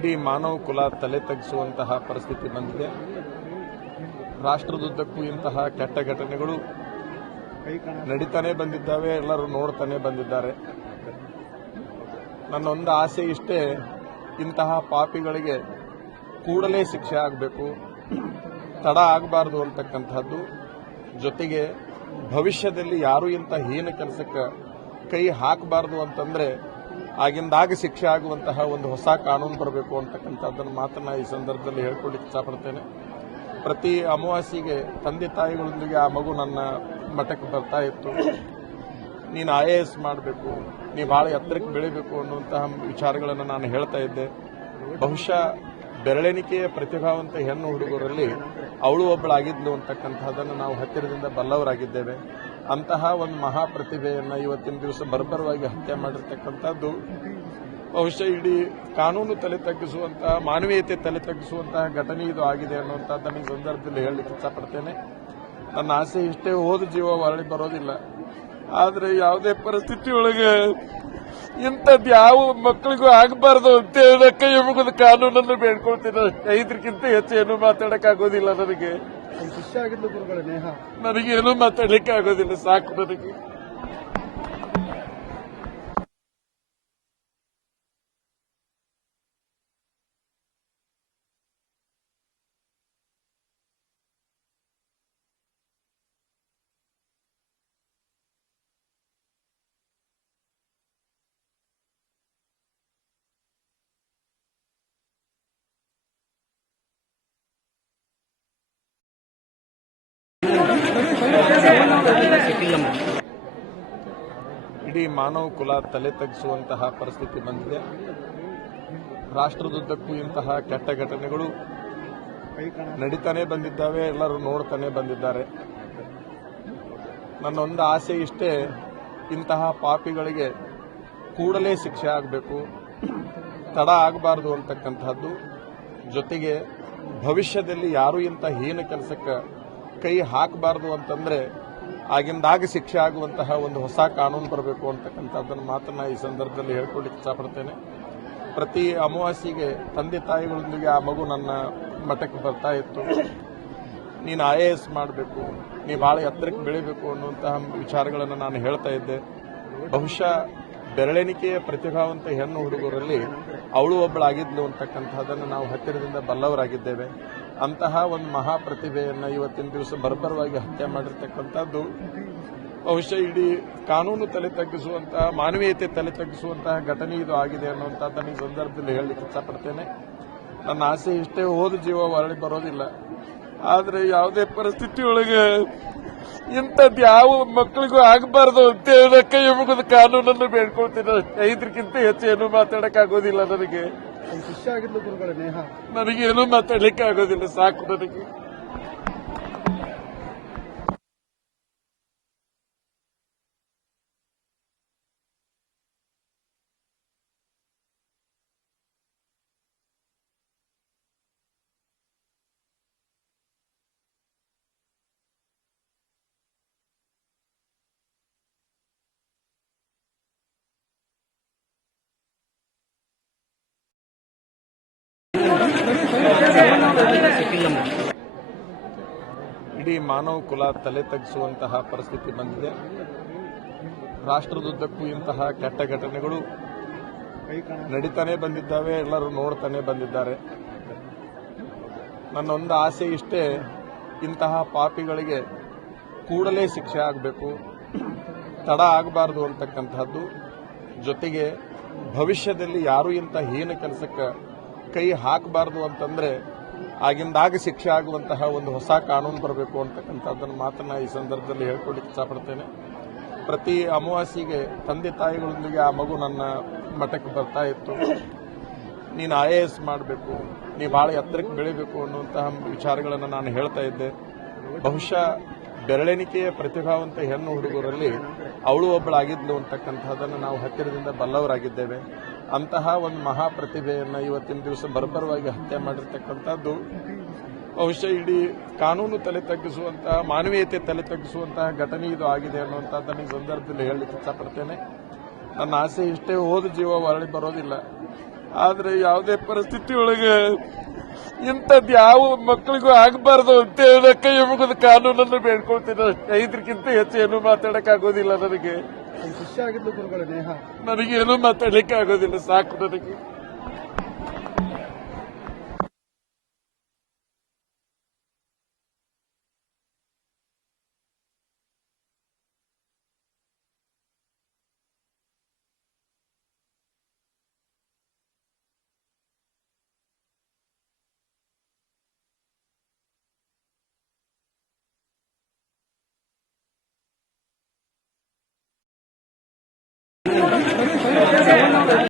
ಇಡೀ ಮಾನವ ಕುಲ ತಲೆ ತಗ್ಗಿಸುವಂತಹ ಪರಿಸ್ಥಿತಿ ಬಂದಿದೆ. ರಾಷ್ಟ್ರದುದ್ದಕ್ಕೂ ಇಂತಹ ಕೆಟ್ಟ ಘಟನೆಗಳು ನಡೀತಾನೆ ಬಂದಿದ್ದಾವೆ, ಎಲ್ಲರೂ ನೋಡ್ತಾನೆ ಬಂದಿದ್ದಾರೆ. ನನ್ನೊಂದು ಆಸೆ ಇಷ್ಟೇ, ಇಂತಹ ಪಾಪಿಗಳಿಗೆ ಕೂಡಲೇ ಶಿಕ್ಷೆ ಆಗಬೇಕು, ತಡ ಆಗಬಾರ್ದು ಅಂತಕ್ಕಂಥದ್ದು ಜೊತೆಗೆ ಭವಿಷ್ಯದಲ್ಲಿ ಯಾರು ಇಂಥ ಹೀನ ಕೆಲಸಕ್ಕೆ ಕೈ ಹಾಕಬಾರ್ದು ಅಂತಂದ್ರೆ ಆಗಿಂದಾಗ ಶಿಕ್ಷೆ ಆಗುವಂತಹ ಒಂದು ಹೊಸ ಕಾನೂನು ಬರಬೇಕು ಅಂತಕ್ಕಂಥದ್ದನ್ನು ಮಾತನ್ನ ಈ ಸಂದರ್ಭದಲ್ಲಿ ಹೇಳ್ಕೊಳ್ಳಿಕ್ಕೆ ಇಷ್ಟಪಡ್ತೇನೆ ಪ್ರತಿ ಅಮಾವಾಸ್ಯೆಗೆ ತಂದೆ ತಾಯಿಗಳೊಂದಿಗೆ ಆ ಮಗು ನನ್ನ ಮಠಕ್ಕೆ ಬರ್ತಾ ಇತ್ತು. ನೀನು ಐ ಎ ಎಸ್ ಮಾಡಬೇಕು, ನೀ ಭಾಳ ಎತ್ತರಕ್ಕೆ ಬೆಳಿಬೇಕು ಅನ್ನುವಂತಹ ವಿಚಾರಗಳನ್ನು ನಾನು ಹೇಳ್ತಾ ಇದ್ದೆ. ಬಹುಶಃ ಬೆರಳೆಣಿಕೆಯ ಪ್ರತಿಭಾವಂತ ಹೆಣ್ಣು ಹುಡುಗರಲ್ಲಿ ಅವಳು ಒಬ್ಬಳಾಗಿದ್ಲು ಅಂತಕ್ಕಂಥದ್ದನ್ನು ನಾವು ಹತ್ತಿರದಿಂದ ಬಲ್ಲವರಾಗಿದ್ದೇವೆ. ಅಂತಹ ಒಂದು ಮಹಾ ಪ್ರತಿಭೆಯನ್ನು ಇವತ್ತಿನ ದಿವಸ ಬರ್ಬರವಾಗಿ ಹತ್ಯೆ ಮಾಡಿರ್ತಕ್ಕಂಥದ್ದು ಬಹುಶಃ ಇಡೀ ಕಾನೂನು ತಲೆ ತಗ್ಗಿಸುವಂತಹ ಮಾನವೀಯತೆ ತಲೆ ತಗ್ಗಿಸುವಂತಹ ಘಟನೆ ಇದು ಆಗಿದೆ ಅನ್ನುವಂಥದ್ದನ್ನು ಈ ಸಂದರ್ಭದಲ್ಲಿ ಹೇಳಲಿಕ್ಕೆ ಇಷ್ಟಪಡ್ತೇನೆ ನನ್ನ ಆಸೆ ಇಷ್ಟೇ ಹೋದ ಜೀವ ಹೊರಳಿ ಬರೋದಿಲ್ಲ. ಆದ್ರೆ ಯಾವುದೇ ಪರಿಸ್ಥಿತಿ ಒಳಗೆ ಇಂಥದ್ದು ಯಾವ ಮಕ್ಕಳಿಗೂ ಆಗಬಾರ್ದು ಅಂತ ಹೇಳಕ್ಕೆ ಕೈ ಮುಗಿದು ಕಾನೂನನ್ನು ಬೇಡ್ಕೊಳ್ತೀನಿ. ಐದಕ್ಕಿಂತ ಹೆಚ್ಚು ಏನು ಮಾತಾಡಕ್ ಆಗೋದಿಲ್ಲ ನನಗೆ ಖುಷಿಯಾಗಿದ್ದು ಆಗಿದ್ಲು ಗುರುಗಳೇ ನೇಹ. ನನಗೇನು ಮಾತಾಡ್ಲಿಕ್ಕೆ ಆಗೋದಿಲ್ಲ ಸಾಕು ನನಗೆ. ಇಡೀ ಮಾನವ ಕುಲ ತಲೆ ತಗ್ಗಿಸುವಂತಹ ಪರಿಸ್ಥಿತಿ ಬಂದಿದೆ. ರಾಷ್ಟ್ರದುದ್ದಕ್ಕೂ ಇಂತಹ ಕೆಟ್ಟ ಘಟನೆಗಳು ನಡೀತಾನೆ ಬಂದಿದ್ದಾವೆ, ಎಲ್ಲರೂ ನೋಡ್ತಾನೆ ಬಂದಿದ್ದಾರೆ. ನನ್ನ ಒಂದು ಆಸೆ ಇಷ್ಟೇ, ಇಂತಹ ಪಾಪಿಗಳಿಗೆ ಕೂಡಲೇ ಶಿಕ್ಷೆ ಆಗಬೇಕು, ತಡ ಆಗಬಾರ್ದು ಅಂತಕ್ಕಂಥದ್ದು ಜೊತೆಗೆ ಭವಿಷ್ಯದಲ್ಲಿ ಯಾರು ಇಂಥ ಹೀನ ಕೆಲಸಕ್ಕೆ ಕೈ ಹಾಕಬಾರ್ದು ಅಂತಂದ್ರೆ ಆಗಿಂದಾಗ ಶಿಕ್ಷೆ ಆಗುವಂತಹ ಒಂದು ಹೊಸ ಕಾನೂನು ಬರಬೇಕು ಅಂತಕ್ಕಂಥದ್ದನ್ನು ಮಾತ್ರ ಈ ಸಂದರ್ಭದಲ್ಲಿ ಹೇಳ್ಕೊಳ್ಳಿಕ್ಕೆ ಇಷ್ಟಪಡ್ತೇನೆ. ಪ್ರತಿ ಅಮಾವಾಸ್ಯೆಗೆ ತಂದೆ ತಾಯಿಗಳೊಂದಿಗೆ ಆ ಮಗು ನನ್ನ ಮಠಕ್ಕೆ ಬರ್ತಾ ಇತ್ತು. ನೀನು ಐ ಎ ಎಸ್ ಮಾಡಬೇಕು, ನೀ ಭಾಳ ಎತ್ತರಕ್ಕೆ ಬೆಳಿಬೇಕು ಅನ್ನುವಂತಹ ವಿಚಾರಗಳನ್ನು ನಾನು ಹೇಳ್ತಾ ಇದ್ದೆ. ಬಹುಶಃ ಬೆರಳೆಣಿಕೆಯ ಪ್ರತಿಭಾವಂತ ಹೆಣ್ಣು ಹುಡುಗರಲ್ಲಿ ಅವಳು ಒಬ್ಬಳಾಗಿದ್ಲು ಅಂತಕ್ಕಂಥದ್ದನ್ನು ನಾವು ಹತ್ತಿರದಿಂದ ಬಲ್ಲವರಾಗಿದ್ದೇವೆ. ಅಂತಹ ಒಂದು ಮಹಾ ಪ್ರತಿಭೆಯನ್ನು ಇವತ್ತಿನ ದಿವಸ ಬರ್ಬರವಾಗಿ ಹತ್ಯೆ ಮಾಡಿರ್ತಕ್ಕಂಥದ್ದು, ಬಹುಶಃ ಇಡೀ ಕಾನೂನು ತಲೆ ತಗ್ಗಿಸುವಂತಹ ಮಾನವೀಯತೆ ತಲೆ ತಗ್ಗಿಸುವಂತಹ ಘಟನೆ ಇದು ಆಗಿದೆ ಅನ್ನುವಂಥದ್ದನ್ನು ಈ ಸಂದರ್ಭದಲ್ಲಿ ಹೇಳಲಿಕ್ಕೆ ಇಷ್ಟಪಡ್ತೇನೆ. ನನ್ನ ಆಸೆ ಇಷ್ಟೇ ಹೋದ ಜೀವ ಹೊರಳಿ ಬರೋದಿಲ್ಲ. ಆದರೆ ಯಾವುದೇ ಪರಿಸ್ಥಿತಿ ಒಳಗೆ ಇಂಥದ್ದು ಯಾವ ಮಕ್ಕಳಿಗೂ ಆಗಬಾರ್ದು ಅಂತ ಹೇಳಿ ಕೈ ಮುಗಿದು ಕಾನೂನನ್ನು ಬೇಡ್ಕೊಳ್ತೀನಿ. ಐದಕ್ಕಿಂತ ಹೆಚ್ಚು ಏನು ಮಾತಾಡೋಕ್ಕಾಗೋದಿಲ್ಲ ನನಗೆ. ಶಿಷ್ಯ ಆಗಿದ್ದು ಗುರುಗಳ ನೇಹ. ನನಗೇನು ಮಾತಾಡ್ಲಿಕ್ಕೆ ಆಗೋದಿಲ್ಲ ಸಾಕು ನನಗೆ. ಇಡೀ ಮಾನವ ಕುಲ ತಲೆ ತಗ್ಗಿಸುವಂತಹ ಪರಿಸ್ಥಿತಿ ಬಂದಿದೆ. ರಾಷ್ಟ್ರದುದ್ದಕ್ಕೂ ಇಂತಹ ಕೆಟ್ಟ ಘಟನೆಗಳು ನಡೀತಾನೆ ಬಂದಿದ್ದಾವೆ, ಎಲ್ಲರೂ ನೋಡ್ತಾನೆ ಬಂದಿದ್ದಾರೆ. ನನ್ನ ಒಂದು ಆಸೆ ಇಷ್ಟೇ, ಇಂತಹ ಪಾಪಿಗಳಿಗೆ ಕೂಡಲೇ ಶಿಕ್ಷೆ ಆಗಬೇಕು, ತಡ ಆಗಬಾರ್ದು ಅಂತಕ್ಕಂಥದ್ದು ಜೊತೆಗೆ ಭವಿಷ್ಯದಲ್ಲಿ ಯಾರು ಇಂಥ ಹೀನ ಕೆಲಸಕ್ಕೆ ಕೈ ಹಾಕಬಾರ್ದು ಅಂತಂದ್ರೆ ಆಗಿಂದಾಗ ಶಿಕ್ಷೆ ಆಗುವಂತಹ ಒಂದು ಹೊಸ ಕಾನೂನು ಬರಬೇಕು ಅಂತಕ್ಕಂಥದ್ದನ್ನು ಮಾತನ್ನು ಈ ಸಂದರ್ಭದಲ್ಲಿ ಹೇಳ್ಕೊಳ್ಳಿಕ್ಕೆ ಇಷ್ಟಪಡ್ತೇನೆ ಪ್ರತಿ ಅಮಾವಾಸ್ಯೆಗೆ ತಂದೆ ತಾಯಿಗಳೊಂದಿಗೆ ಆ ಮಗು ನನ್ನ ಮಠಕ್ಕೆ ಬರ್ತಾ ಇತ್ತು. ನೀನು ಐ ಎ ಎಸ್ ಮಾಡಬೇಕು, ನೀ ಭಾಳ ಎತ್ತರಕ್ಕೆ ಬೆಳಿಬೇಕು ಅನ್ನುವಂತಹ ವಿಚಾರಗಳನ್ನು ನಾನು ಹೇಳ್ತಾ ಇದ್ದೆ. ಬಹುಶಃ ಬೆರಳೆಣಿಕೆಯ ಪ್ರತಿಭಾವಂತ ಹೆಣ್ಣು ಹುಡುಗರಲ್ಲಿ ಅವಳು ಒಬ್ಬಳಾಗಿದ್ಲು ಅಂತಕ್ಕಂಥದ್ದನ್ನು ನಾವು ಹತ್ತಿರದಿಂದ ಬಲ್ಲವರಾಗಿದ್ದೇವೆ. ಅಂತಹ ಒಂದು ಮಹಾ ಪ್ರತಿಭೆಯನ್ನು ಇವತ್ತಿನ ದಿವಸ ಬರ್ಬರವಾಗಿ ಹತ್ಯೆ ಮಾಡಿರ್ತಕ್ಕಂಥದ್ದು. ಬಹುಶಃ ಇಡೀ ಕಾನೂನು ತಲೆ ತಗ್ಗಿಸುವಂತಹ ಮಾನವೀಯತೆ ತಲೆ ತಗ್ಗಿಸುವಂತಹ ಘಟನೆ ಇದು ಆಗಿದೆ ಅನ್ನುವಂಥದ್ದನ್ನು ಈ ಸಂದರ್ಭದಲ್ಲಿ ಹೇಳಲಿಕ್ಕೆ ಇಷ್ಟಪಡ್ತೇನೆ ನನ್ನ ಆಸೆ ಇಷ್ಟೇ ಹೋದ ಜೀವ ಹೊರಳಿ ಬರೋದಿಲ್ಲ. ಆದರೆ ಯಾವುದೇ ಪರಿಸ್ಥಿತಿ ಒಳಗೆ ಇಂಥದ್ದು ಯಾವ ಮಕ್ಕಳಿಗೂ ಆಗಬಾರ್ದು ಅಂತ ಹೇಳೋದಕ್ಕೆ ಇವಾಗ ಕಾನೂನನ್ನು ಬೇಡ್ಕೊಳ್ತೀನಿ. ಐದಕ್ಕಿಂತ ಹೆಚ್ಚು ಏನು ಮಾತಾಡೋಕ್ಕಾಗೋದಿಲ್ಲ ನನಗೆ. ಶಿಷ್ಯ ಆಗಿದ್ಲು ಗುರುಗಳೇ ನೇಹ ನನಗೇನು ಮಾತಾಡ್ಲಿಕ್ಕೆ ಆಗೋದಿಲ್ಲ ಸಾಕು ನನಗೆ.